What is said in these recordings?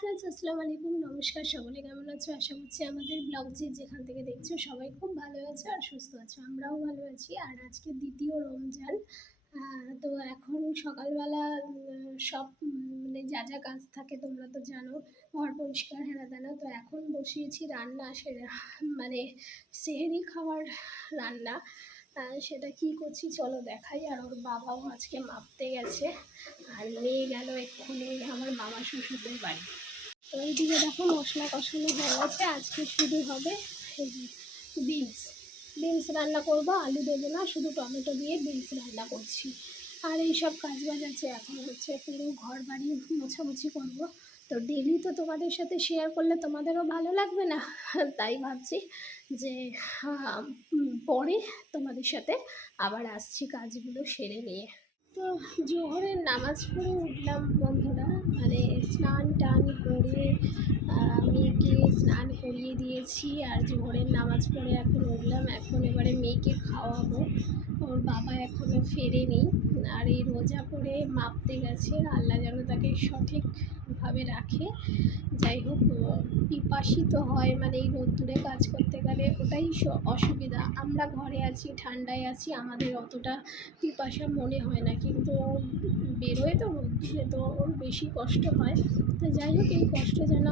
Friends আসসালামু আলাইকুম, নমস্কার সকলে, কেমন আছো? আশা করছি আমাদের ব্লগ যে যেখান থেকে দেখছ, সবাই খুব ভালো আছে আর সুস্থ আছো, আমরাও ভালো আছি। আর আজকে দ্বিতীয় রমজান তো এখন সকালবেলা সব মানে যা যা কাজ থাকে তোমরা তো জানো, ঘর পরিষ্কার হেনা তেনা তো এখন বসিয়েছি রান্না সেটা মানে সেহেরি খাওয়ার রান্না। সেটা কি করছি চলো দেখাই, আর ওর বাবাও আজকে মাপতে গেছে, আর নিয়ে গেল এক্ষুনি আমার মামা শ্বশুরদের বাড়ি। তো এইদিকে দেখো মশলা কষানো হয়ে গেছে। আজকে শুধু হবে বিনস। বিনস রান্না করব, আলু দেবো না, শুধু টমেটো দিয়ে বিনস রান্না করছি। আর এই সব কাজ বাজ আছে, এখন হচ্ছে পুরো ঘর বাড়ি মোছামুছি করব। তো ডেলি তো তোমাদের সাথে শেয়ার করলে তোমাদেরও ভালো লাগবে না। তাই ভাবছি যে পরে তোমাদের সাথে আবার আসছি কাজগুলো সেরে নিয়ে। তো জোহরের নামাজ পড়ে উঠলাম বন্ধুরা। মানে স্নান টান করে মেয়েকে স্নান করিয়ে দিয়েছি। আর জোহরের নামাজ পড়ে এখন উঠলাম, এখন এবারে মেয়েকে খাওয়াবো। ওর বাবা এখনও ফেরেনি। আর এই রোজা করে মাপতে গেছে, আল্লাহ যেন তাকে সঠিকভাবে রাখে। যাই হোক পিপাসিত হয় মানে এই রোদ্দুরে কাজ করতে গেলে ওটাই অসুবিধা। আমরা ঘরে আছি, ঠান্ডায় আছি, আমাদের অতটা পিপাসা মনে হয় না। কিন্তু বেরোয় তো রোদ্দুরে, তো ওর বেশি কষ্ট হয়। তো যাই হোক, এই কষ্ট যেন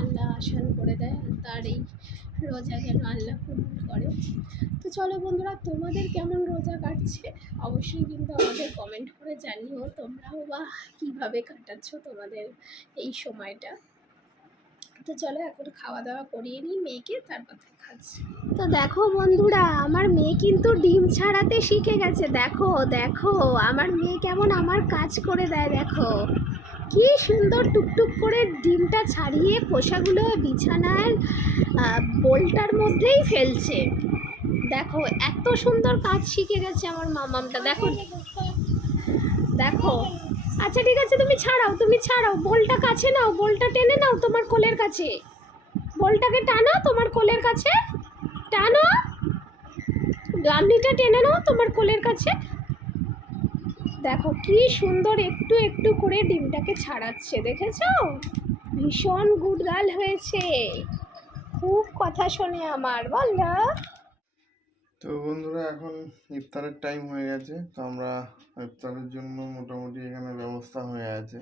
আল্লাহ আসান করে দেয়, তার এই রোজা যেন আল্লাহ কবুল করে। তো চলো বন্ধুরা, তোমাদের কেমন রোজা কাটছে? অবশ্যই কিন্তু আমাদের কমেন্ট করে জানিও তোমরাও বা কীভাবে কাটাচ্ছ তোমাদের এই সময়টা। তো চলো এখন খাওয়া দাওয়া করিয়ে নিই মেয়েকে, তারপর খাচ্ছি। তো দেখো বন্ধুরা, আমার মেয়ে কিন্তু ডিম ছাড়াতে শিখে গেছে। দেখো দেখো, আমার মেয়ে কেমন আমার কাজ করে দেয়, দেখো। কি সুন্দর টুকটুক করে ডিমটা ছাড়িয়ে খোসাগুলো বিছানার বোলটার মধ্যেই ফেলছে। দেখো, এত সুন্দর কাজ শিখে গেছে আমার মামামটা। দেখো দেখো। আচ্ছা ঠিক আছে, তুমি ছাড়াও তুমি ছাড়াও। বোলটা কাছে নাও, বোলটা টেনে নাও তোমার কোলের কাছে। বোলটাকে টানো তোমার কোলের কাছে। টানো। গামলিটা টেনে নাও তোমার কোলের কাছে। দেখো কি সুন্দর একটু একটু করে ডিমটাকে ছাড়াচ্ছে, দেখেছ? ভীষণ গুড হয়েছে। খুব কথা শোনে আমার, বল না। তো বন্ধুরা, এখন ইফতারের টাইম হয়ে গেছে, তো আমরা ইফতারের জন্য মোটামুটি এখানে ব্যবস্থা হয়ে আছে।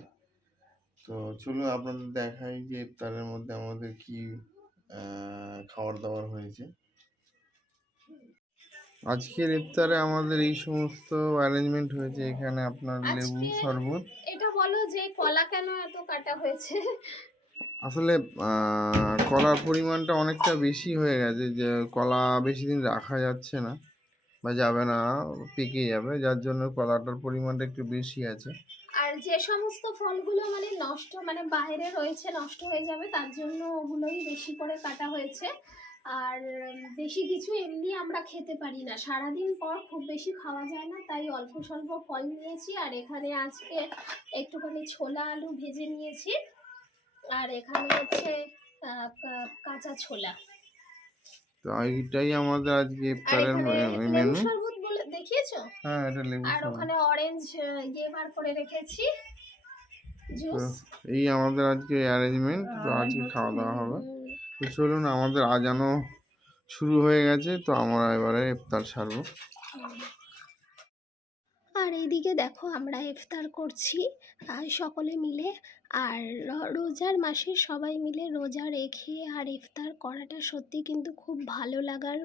তো চলুন আপনাদের দেখাই যে ইফতারের মধ্যে আমাদের কি খাবার দাবার হয়েছে। আজকের ইফতারে আমাদের এই সমস্ত অ্যারেঞ্জমেন্ট হয়েছে এখানে আপনার লেবু শরবত। এটা বলো যে কলা কেন এত কাটা হয়েছে? আসলে কলার পরিমাণটা অনেকটা বেশি হয়ে গেছে যে কলা বেশি দিন রাখা যাচ্ছে না বা যাবে না পেকে যাবে যার জন্য কলাটার পরিমাণটা একটু বেশি আছে। আর যে সমস্ত ফলগুলো মানে নষ্ট মানে বাইরে রয়েছে নষ্ট হয়ে যাবে তার জন্য ওগুলোই বেশি করে কাটা হয়েছে। আর বেশি কিছু এমনি আমরা খেতে পারি না। সারাদিন পর খুব বেশি খাওয়া যায় না তাই অল্প স্বল্প ফল নিয়েছি। আর এখানে আজকে একটুখানি ছোলা আলু ভেজে নিয়েছি। আর এখানে হচ্ছে কাঁচা ছোলা। তো এইটাই আমাদের আজকে ইফতারের মেনু। শরবত বলে দেখিয়েছো? হ্যাঁ এটা লেবু আর ওখানে অরেঞ্জ ইয়ে বার করে রেখেছি। জুস এই আমাদের আজকে অ্যারেঞ্জমেন্ট তো আজকে খাওয়া দাওয়া হবে। তো চলুন আমাদের আজানো শুরু হয়ে গেছে তো আমরা এবারে ইফতার সারবো। আর এইদিকে দেখো আমরা ইফতার করছি সকলে মিলে। আর রোজার মাসে সবাই মিলে রোজা রেখে আর ইফতার করাটা সত্যি কিন্তু খুব ভালো লাগার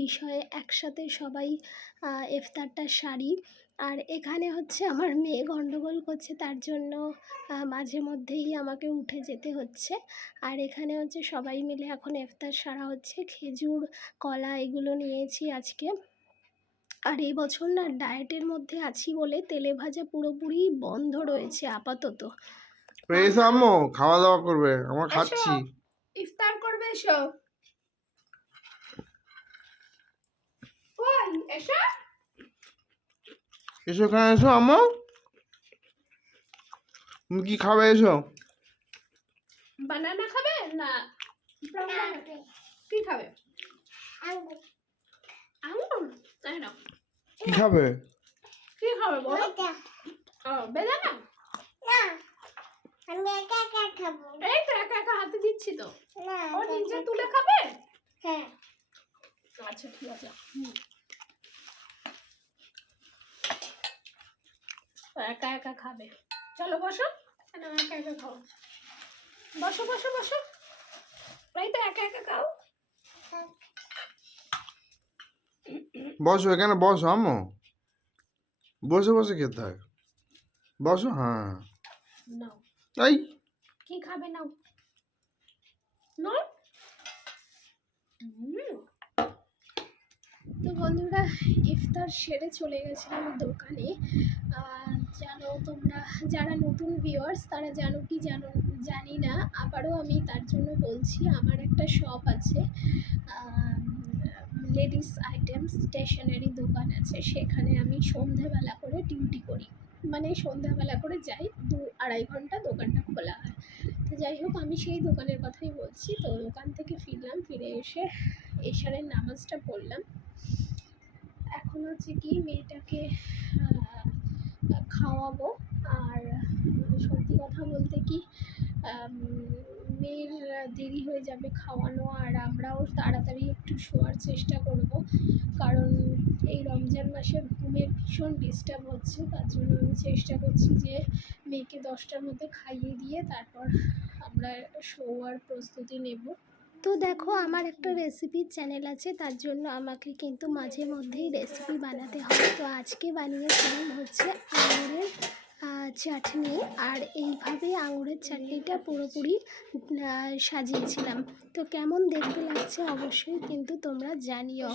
বিষয়ে। একসাথে সবাই ইফতারটা সারি। আর এখানে হচ্ছে আমার মেয়ে গন্ডগোল করছে, তার জন্য মাঝে মধ্যেই আমাকে উঠে যেতে হচ্ছে। আর এখানে হচ্ছে সবাই মিলে এখন ইফতার সারা হচ্ছে। খেজুর, কলা এগুলো নিয়েছি আজকে। আর এই বছর না ডায়েটের মধ্যে আছি বলে তেলে ভাজা পুরোপুরি বন্ধ রয়েছে আপাতত। এসো আম্মু? খাওয়া দাওয়া করবে। আমরা খাচ্ছি। ইফতার করবে এসো। কই এসো। এসো এখানে এসো আম্মু। তুমি কি খাবে এসো। বানানা খাবে না কি খাবে? আঙুর তাই না? কি খাবে? কি খাবে বলো? ও বেদানা? আমি একা একা খাব। এই তো একা একা হাতে দিচ্ছি তো। না ও নিজে তুলে খাবে? হ্যাঁ। আচ্ছা ঠিক আছে। একা একা খাবে। চলো বসো। না একা একা খাও বসো বসো বসো। এই তো একা একা খাও। বসো এখানে বসো আমো বসে বসে খেতে হয়। বসো হ্যাঁ। নাও। এই। কি খাবে নাও? নাও। তো বন্ধুরা ইফতার সেরে চলে গেছিলাম দোকানে। জানো তোমরা যারা নতুন ভিউয়ার্স তারা জানো কি জানো জানি না। আবারও আমি তার জন্য বলছি আমার একটা শপ আছে। লেডিস আইটেম স্টেশনারি দোকান আছে, সেখানে আমি সন্ধেবেলা করে ডিউটি করি। মানে সন্ধ্যাবেলা করে যাই, দু আড়াই ঘণ্টা দোকানটা খোলা হয়। তো যাই হোক, আমি সেই দোকানের কথাই বলছি। তো দোকান থেকে ফিরলাম, ফিরে এসে এশারের নামাজটা পড়লাম। এখন হচ্ছে কি, মেয়েটাকে খাওয়াবো। আর সত্যি কথা বলতে কি মেয়ের দেরি হয়ে যাবে খাওয়ানো আর আমরাও তাড়াতাড়ি একটু শোয়ার চেষ্টা করব। কারণ এই রমজান মাসে ঘুমের ভীষণ ডিস্টার্ব হচ্ছে তার জন্য আমি চেষ্টা করছি যে মেয়েকে দশটার মধ্যে খাইয়ে দিয়ে তারপর আমরা শোয়ার প্রস্তুতি নেব। তো দেখো আমার একটা রেসিপির চ্যানেল আছে তার জন্য আমাকে কিন্তু মাঝে মধ্যেই রেসিপি বানাতে হয় তো আজকে বানিয়েছিলাম হচ্ছে আহ, চাটনি আর এইভাবে আঙুরের চাটনিটা পুরোপুরি সাজিয়েছিলাম। তো কেমন দেখতে লাগছে অবশ্যই কিন্তু তোমরা জানিও।